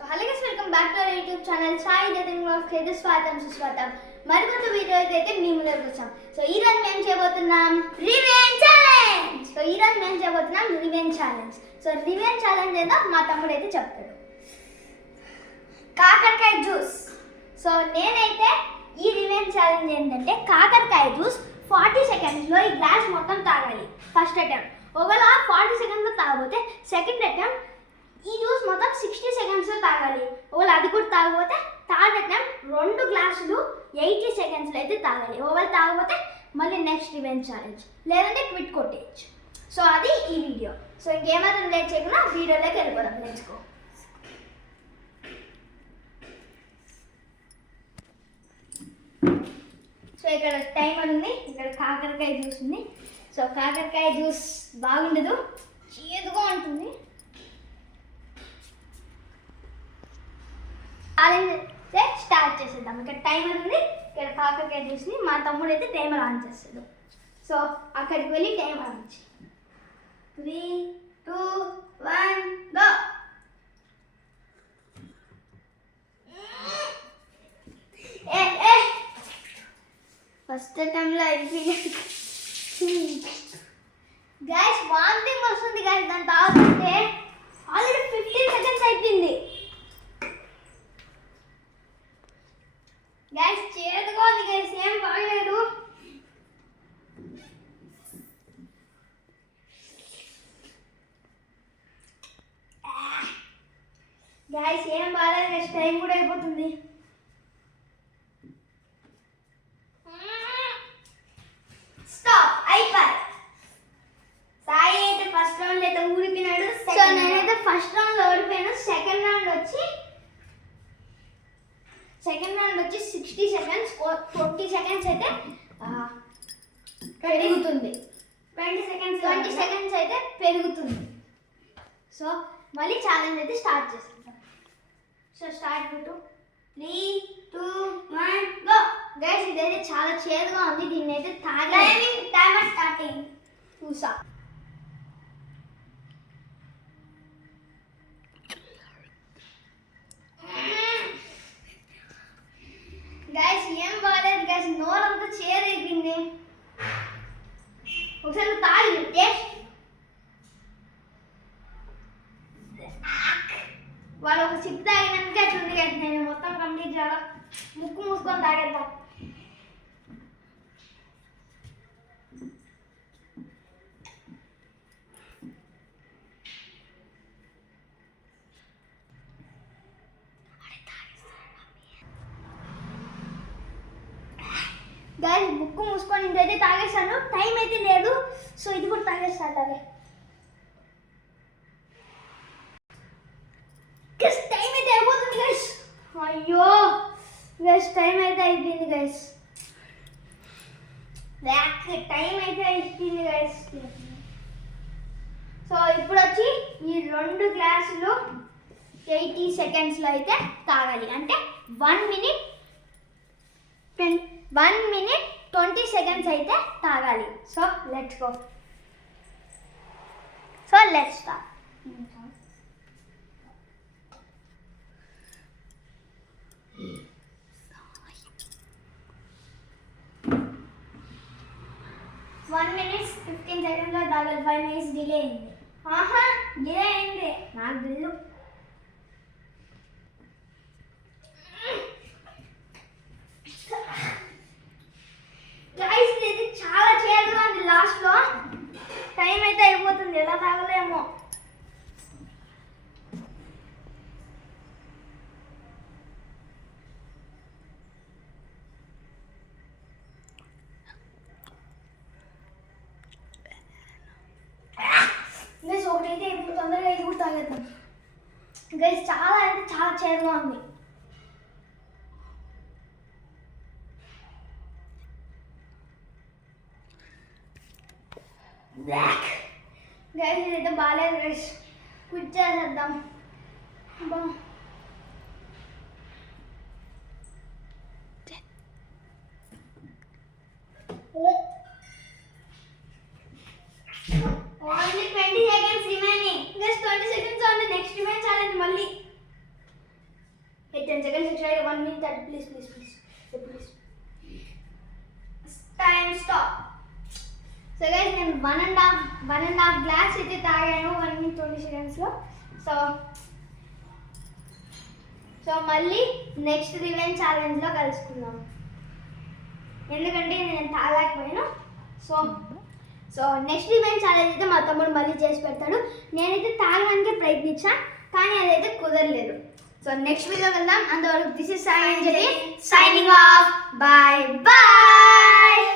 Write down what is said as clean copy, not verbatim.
So hello guys, welcome back to our YouTube channel Sai Jatin Vlogs కి స్వాగతం సుస్వాగతం. మరికొత్త వీడియో అయితే మీ ముందుకు వచ్చాం. సో ఈ రోజు మేము చేయబోతున్నాం revenge challenge. So revenge challenge ఏదో మా తమ్ముడు అయితే చెప్తాడు. కాకరకాయ జ్యూస్. సో నేనైతే ఈ రివెంజ్ ఛాలెంజ్ ఏంటంటే కాకరకాయ జ్యూస్ 40 సెకండ్స్లో ఈ గ్లాస్ మొత్తం తాగాలి. First attempt. ఒకవేళ 40 సెకండ్స్లో తాగకపోతే సెకండ్ అటెంప్ట్ ఈ జ్యూస్ మొత్తం 60 సెకండ్స్లో తాగాలి. ఒకవేళ అది కూడా తాగకపోతే థర్డ్ అటెంప్ట్ 2 గ్లాసులు 80 సెకండ్స్లో అయితే తాగాలి. ఒకవేళ తాగకపోతే మళ్ళీ నెక్స్ట్ రివెంజ్ ఛాలెంజ్, లేదంటే క్విట్ కొట్టేయచ్చు. సో అది ఈ వీడియో. సో ఇంకేమాత్రం లేట్ చేయకుండా వీడియోలోకి వెళ్ళిపోదాం. Let's go. సో ఇక్కడ టైమర్ ఉంది, ఇక్కడ కాకరకాయ జ్యూస్ ఉంది. సో కాకరకాయ జ్యూస్ బాగుండదు, చేదుగా ఉంటుంది. ఛాలెంజ్ స్టార్ట్ చేసేద్దాం. ఇక్కడ టైమర్ ఉంది, ఇక్కడ కాకరకాయ జ్యూస్ని మా తమ్ముడు అయితే టైమర్ ఆన్ చేస్తాడు. సో అక్కడికి వెళ్ళి టైమర్ ఆన్ చేయి. 3, 2, 1 గో. ఫస్ట్ అటెంప్ట్లో అయిపోయింది గైస్. వామిటింగ్ వస్తుంది గైస్ దాని తాగుతుంటే. ఆల్రెడీ 15 సెకండ్స్ అయిపోయింది గైస్. చేదుగా ఉంది గైస్, ఏం బాగలేదు. గైస్ ఏం బాగాలేదు గైస్, టైం కూడా అయిపోతుంది. స్టాప్, అయిపోయి. సాయి అయితే ఫస్ట్ రౌండ్ అయితే ఊడిపోయినాడు. సో నేనైతే ఫస్ట్ రౌండ్లో ఓడిపోయాను. సెకండ్ రౌండ్ వచ్చి 60 సెకండ్స్, 20 సెకండ్స్ అయితే పెరుగుతుంది. 20 సెకండ్స్ అయితే పెరుగుతుంది. సో మళ్ళీ ఛాలెంజ్ అయితే స్టార్ట్ చేస్తాం. సో స్టార్ట్ పెట్టు. 3, 2, 1 గో. గైస్ ఇదైతే చాలా చేదుగా ఉంది, దీన్ని అయితే తాగాలి. Timer starting. చూసా గైస్, ఏం బాగాలేదు గైస్, నోరంతా చేదైపోయింది. ఒకసారి తాగి టేస్ట్. వాళ్ళు ఒక సిప్ తాగినందుకు అట్లుంది గైస్. నేను మొత్తం కంప్లీట్ చేయాలా, ముక్కు మూసుకొని తాగేద్దాం. గైస్ ముక్కు మూసుకొని ఇంతైతే తాగేస్తాను. టైం అయితే లేదు, సో ఇది కూడా తాగేస్తాను. అదే టైం అయితే అయిపోతుంది గైస్. అయ్యో గైస్, టైం అయితే అయిపోయింది గైస్. టైం అయితే అయిపోయింది గైస్. సో ఇప్పుడు వచ్చి ఈ 2 గ్లాసులు 80 సెకండ్స్లో అయితే తాగాలి. అంటే 1 మినిట్ 20 సెకండ్స్ అయితే తాగాలి. So let's go. So let's start. 1 minute 15 సెకండ్స్లో తాగాలి. 5 minutes డిలే అయింది. డిలే అయింది నాకు బిల్లు. గైస్ ఇది చాలా చేదుగా ఉంది. లాస్ట్లో టైం అయితే అయిపోతుంది, ఎలా తాగలేమో. గైస్ ఒకటైతే ఇప్పుడు తొందరగా ఇది కూడా తాగేద్దాం. గైస్ చాలా అంటే చాలా చేదుగా ఉంది. గైస్ ఇదైతే బాగాలేదు గైస్, క్విట్ చేసేద్దాం. Only 20 seconds remaining. Just 20 seconds on the next event challenge. Malli 10 seconds extra 1 minute 30 please time stop. So guys నేను 1.5 గ్లాస్ అయితే తాగాను 1 minute 20 seconds లో. సో మళ్ళీ నెక్స్ట్ రివెంజ్ ఛాలెంజ్ లో కలుసుకుందాం, ఎందుకంటే నేను తాగలేకపోయాను. సో నెక్స్ట్ రివెంజ్ ఛాలెంజ్ అయితే మా తమ్ముడు మళ్ళీ చేసి పెడతాడు. నేనైతే తాగడానికి ప్రయత్నించాను కానీ అదైతే కుదరలేదు. సో నెక్స్ట్ వీడియో వెళ్దాం. అంతవరకు this is Sai Anjali signing off. Bye bye.